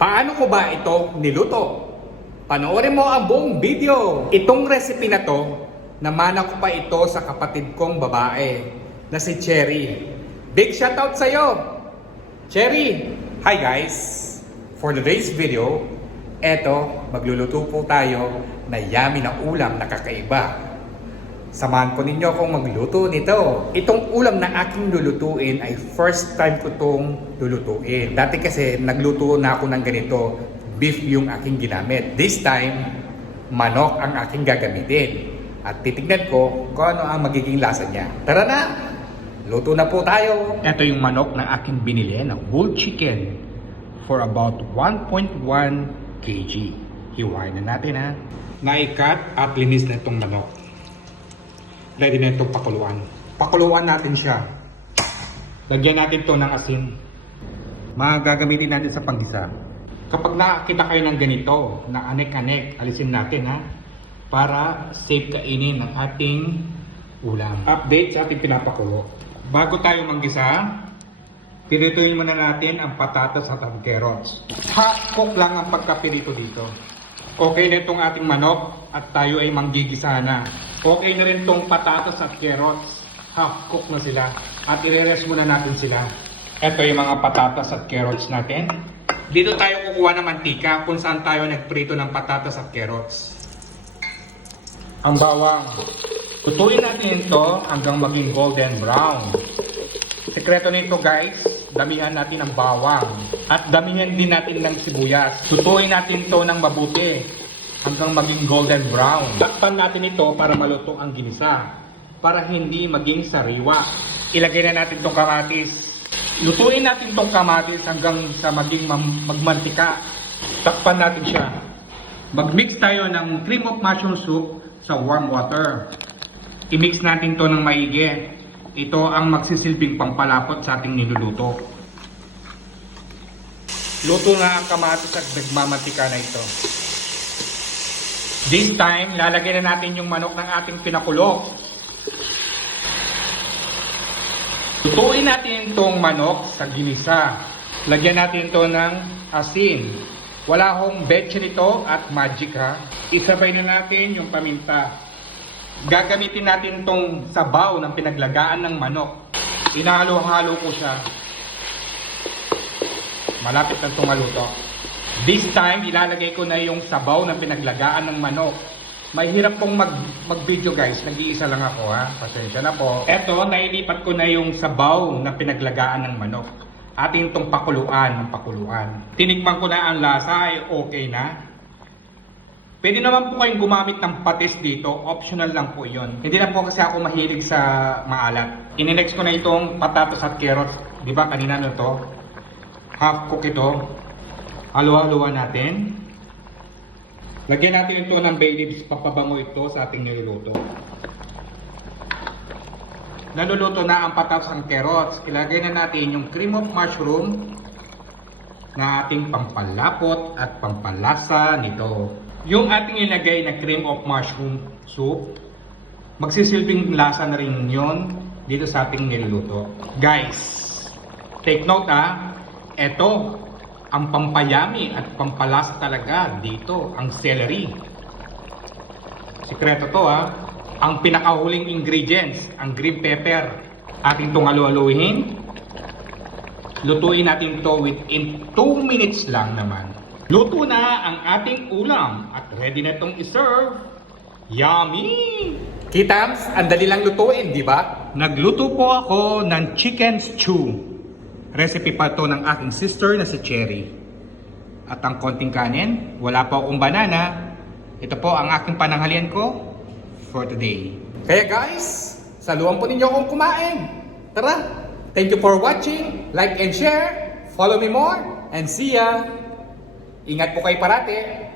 Paano ko ba ito niluto? Panoorin mo ang buong video. Itong recipe na to, namana ko pa ito sa kapatid kong babae na si Cherry. Big shoutout sa'yo, Cherry! Hi guys! For today's video, eto, magluluto po tayo na yummy na ulam na kakaiba. Samahan ko ninyo akong magluto nito. Itong ulam na aking lulutuin ay first time ko itong lulutuin. Dati kasi nagluto na ako ng ganito, beef yung aking ginamit. This time, manok ang aking gagamitin. At titignan ko kung ano ang magiging lasa niya. Tara na! Luto na po tayo! Ito yung manok na aking binili na whole chicken for about 1.1 kg. Hiwain na natin ha. Naikat at linis na itong manok. Ready na itong pakuluan. Pakuluan natin siya. Lagyan natin ito ng asin. Magagamitin natin sa panggisa. Kapag nakakita kayo ng ganito, na anek-anek, alisin natin ha. Para safe kainin ng ating ulam. Update sa ating pinapakulo. Bago tayo manggisa, pirituin muna natin ang patatas at ang carrots. Half cook lang ang pagkapirito dito. Okay na itong ating manok at tayo ay manggigisa na. Okay na rin itong patatas at carrots. Half cook na sila. At i-rest muna natin sila. Ito yung mga patatas at carrots natin. Dito tayo kukuha ng mantika kung saan tayo nagprito ng patatas at carrots. Ang bawang. Tutuin natin ito hanggang maging golden brown. Sekreto nito guys, damihan natin ng bawang. At damihan din natin ng sibuyas. Tutuin natin ito ng mabuti hanggang maging golden brown. Takpan natin ito para maluto ang ginisa. Para hindi maging sariwa. Ilagay na natin itong kamatis. Lutuin natin itong kamatis hanggang sa maging magmantika. Takpan natin siya. Mag-mix tayo ng cream of mushroom soup sa warm water. I-mix natin to ng maigi. Ito ang magsisilbing pampalapot sa ating niluluto. Luto na ang kamatis at nagmamantika na ito. This time, lalagyan na natin yung manok ng ating pinakulo. Lutuin natin itong manok sa ginisa. Lagyan natin ito ng asin. Wala akong betche nito at magic ha. Isabay na natin yung paminta. Gagamitin natin itong sabaw ng pinaglagaan ng manok. Inahalo-halo ko siya. Malapit na itong maluto. This time, ilalagay ko na yung sabaw ng pinaglagaan ng manok. Mahirap pong mag-video guys. Nag-iisa lang ako ha. Pasensya na po. Eto, nailipat ko na yung sabaw na pinaglagaan ng manok. Ating itong pakuluan ng pakuluan. Tinikman ko na ang lasa ay okay na. Pwede naman po kayong gumamit ng patis dito. Optional lang po yon. Hindi na po kasi ako mahilig sa maalat. Ininext ko na itong patatas at carrots. Di ba kanina na to? Half cook ito. Halo-haloan natin. Lagyan natin ito ng bay leaves. Papabango ito sa ating niluluto. Naluluto na ang patatas at carrots. Ilagay na natin yung cream of mushroom na ating pampalapot at pampalasa nito. Yung ating ilagay na cream of mushroom soup, magsisilbing lasa na rin yun dito sa ating niluluto. Guys, take note ha, eto ang pampayami at pampalasa talaga dito, ang celery. Sikreto to ha, ang pinakahuling ingredients, ang green pepper. Ating itong halu-haluhin. Lutuin natin ito within 2 minutes lang naman. Luto na ang ating ulam at ready na itong iserve. Yummy! Kitams, ang dali lang lutuin, di ba? Nagluto po ako ng chicken stew. Recipe pa ito ng aking sister na si Cherry. At ang konting kanin, wala pa akong banana. Ito po ang aking pananghalian ko for today. Kaya guys, saluhan po ninyo akong kumain. Tara! Thank you for watching. Like and share. Follow me more. And see ya! Ingat po kayo parati.